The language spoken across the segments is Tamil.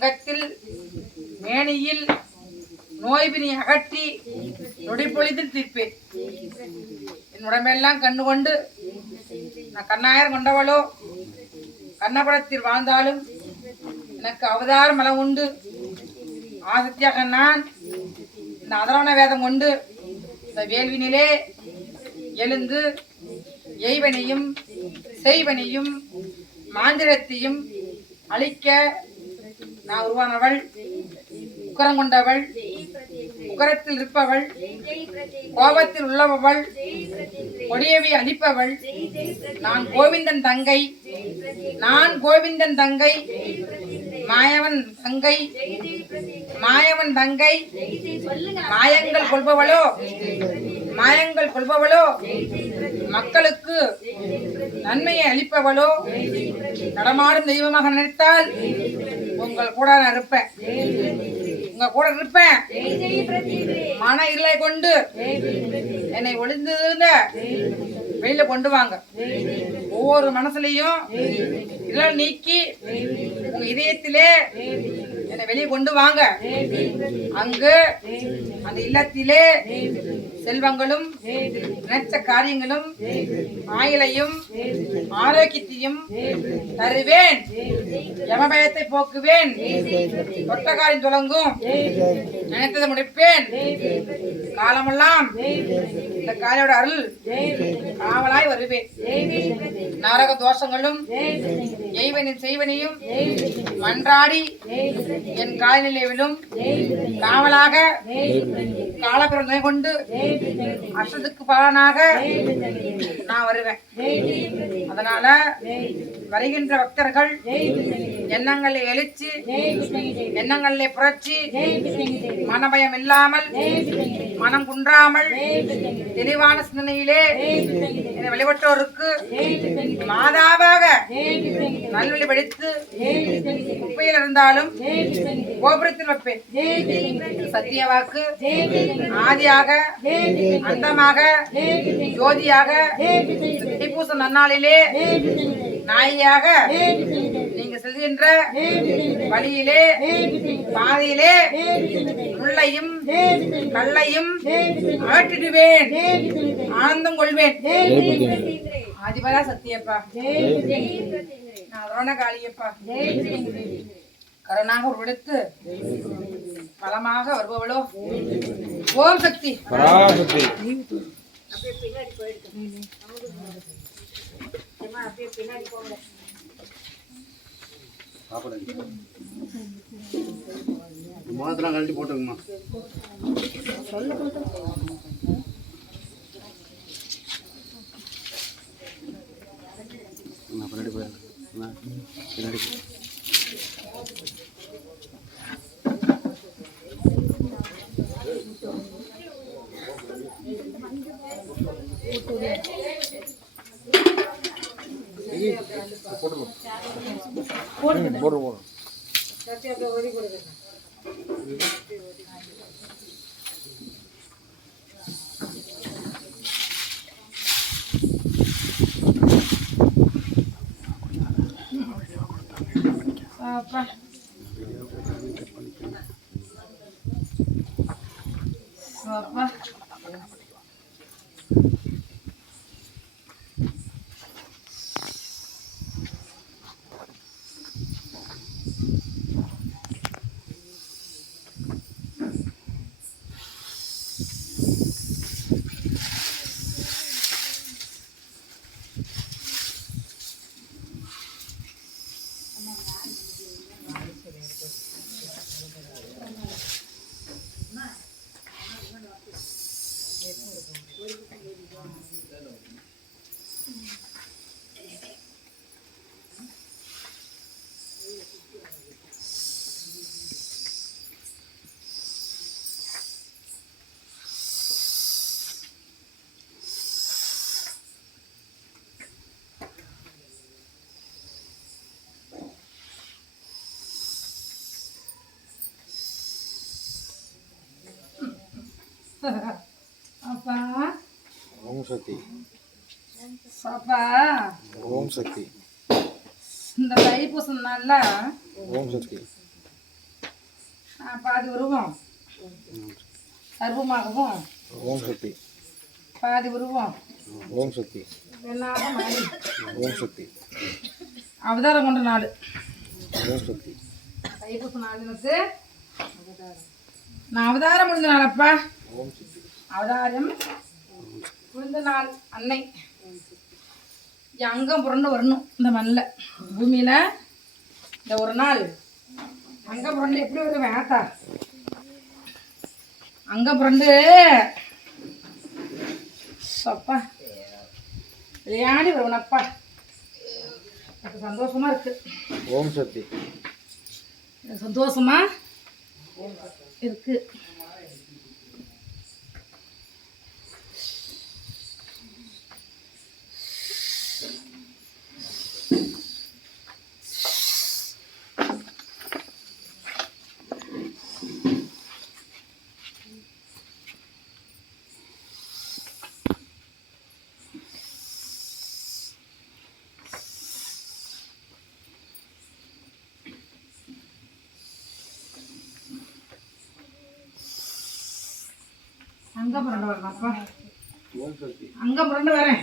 அங்கத்தில் மேனியில் நோய்வினை அகற்றி நொடிப்பொழிதில் தீர்ப்பேன். என் உடம்பெல்லாம் கண்ணு கொண்டு நான் கண்ணாயிரம் கொண்டவளோ கண்ணபடத்தில் வாழ்ந்தாலும் எனக்கு அவதார மலம் உண்டு. ஆசத்தியாக நான் இந்த அதரவண வேதம் கொண்டு இந்த வேள்வினிலே எழுந்து எய்வனையும் செய்வனையும் மாந்திரத்தையும் அழிக்க நான் உருவானவள் உக்கரம் கொண்டவள் உக்கரத்தில் இருப்பவள் கோபத்தில் உள்ளவள் கொடியவை அழிப்பவள் நான் கோவிந்தன் தங்கை நான் கோவிந்தன் தங்கை மாயவன் தங்கை மாயவன் தங்கை மாயங்கள் கொள்பவளோ மாயங்கள் கொள்பவளோ மக்களுக்கு நன்மையை அளிப்பவளோ நடமாடும் தெய்வமாக நினைத்தால் உங்கள் கூட நான் இருப்பேன். உங்க கூட இருப்பேன். மன இல்லை கொண்டு என்னை ஒளிந்திருந்த வெளியில கொண்டு வாங்க. ஒவ்வொரு மனசுலயும் இருள் நீக்கி உங்க இதயத்திலே என்னை வெளியே கொண்டு வாங்க. அங்கு அந்த இல்லத்திலே செல்வங்களும் நினைச்ச காரியங்களும் ஆயிலையும் ஆரோக்கியத்தையும் தருவேன். யமபயத்தை போக்குவேன் தொட்ட காரியம் தொடங்கும் நினைத்ததை முடிப்பேன் காலமெல்லாம் இந்த காலையோட அருள் காவலாய் வருவேன் நரக தோஷங்களும் எய்வனின் செய்வனையும் மன்றாடி என் காலநிலையிலும் காவலாக காலப்பிறந்தை கொண்டு அஷ்டத்துக்கு பலனாக நான் வருவேன் அதனால வருகின்ற பக்தர்கள் எண்ணங்களை எழுச்சி எண்ணங்களை புரட்சி மனபயம் இல்லாமல் மனம் குன்றாமல் தெளிவான சிந்தனையிலே என்னை வழிபட்டோருக்கு மாதாவாக நல்வழி படித்து குப்பையில் இருந்தாலும் கோபுரத்தில் வைப்பேன் சத்திய வாக்கு ஆதியாக அந்தமாக ஜோதியாக தைப்பூச நன்னாளிலே நாயாக நீங்க செல்கின்ற வழியிலே பாதையிலே முள்ளையும் கல்லையும் அகற்றிடுவேன் ஆனந்தம் கொள்வேன். ஆதிபலா சத்தியப்பா நான் அரோண காளியப்பா கருணாக உருவெடுத்து பலமாக வருபவளோ. ஓம் சக்தி. பராசக்தி. மாத்திரம் கழட்டி போட்டுங்கம்மா நான் பின்னாடி போயிருக்கேன் அண்ணா, பின்னாடி போ. போடு போடு அப்பா அப்பா. ஓம் சக்தி. அப்பா. ஓம் சக்தி. இந்த தைப்பூசம் நாள்ல ஓம் சக்தி. பாதி உருவம். சர்வமாகவும் ஓம் சக்தி. பாதி உருவம். ஓம் சக்தி. ஓம் சக்தி. அவதாரம் கொண்ட நாடு. ஓம் சக்தி. தைப்பூச நாளுக்கு நான் அவதாரம் முடிந்த ஓம் சக்தி அவதாரம் முடிந்த நாள் அன்னை. அங்கம் புரண்டு வரணும் இந்த மண்ணில். பூமியில் இந்த ஒரு நாள். அங்கம் புரண்டு எப்படி வருவேன் ஆத்தா? அங்கம் புரண்டு. அப்பா விளையாடி வருவனப்பா. எனக்கு சந்தோஷமா இருக்கு. ஓம் சக்தி. எனக்கு சந்தோஷமா இருக்கு அங்க புரண்டு ஓம் சக்தி அங்க புரண்டு வரேன்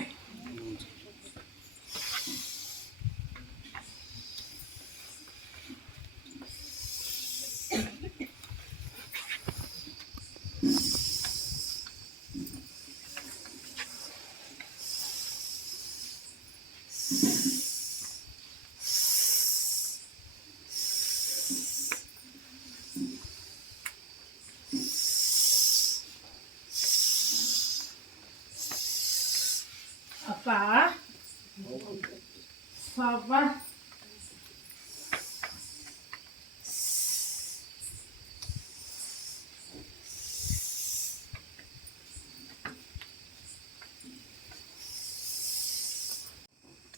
அப்பா பாப்பா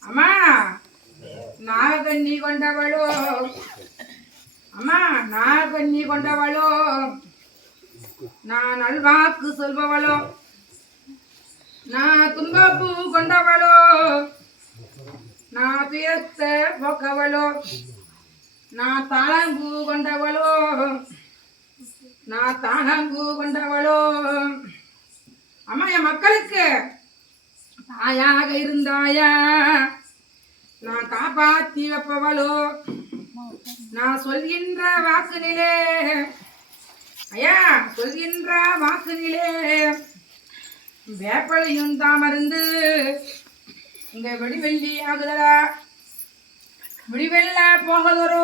அம்மா நாகக்கண்ணி கொண்டவளோ அம்மா நாகக்கண்ணி கொண்டவளோ நான் நல்வாக்கு சொல்பவளோ நான் துன்பப்பூ கொண்டவளோ நான் துயரத்தை போக்கவளோ நான் தாளம்பூ கொண்டவளோ நான் தாளம்பூ கொண்டவளோ அம்மா என் மக்களுக்கு தாயாக இருந்தாயா நான் காப்பாத்தி வைப்பவளோ நான் சொல்கின்ற வாக்குநிலே ஐயா சொல்கின்ற வாக்குநிலே வேப்பலையும் தாமருந்து இங்க வெடிவெள்ளி ஆகுதலா விடிவெள்ள போகதொரு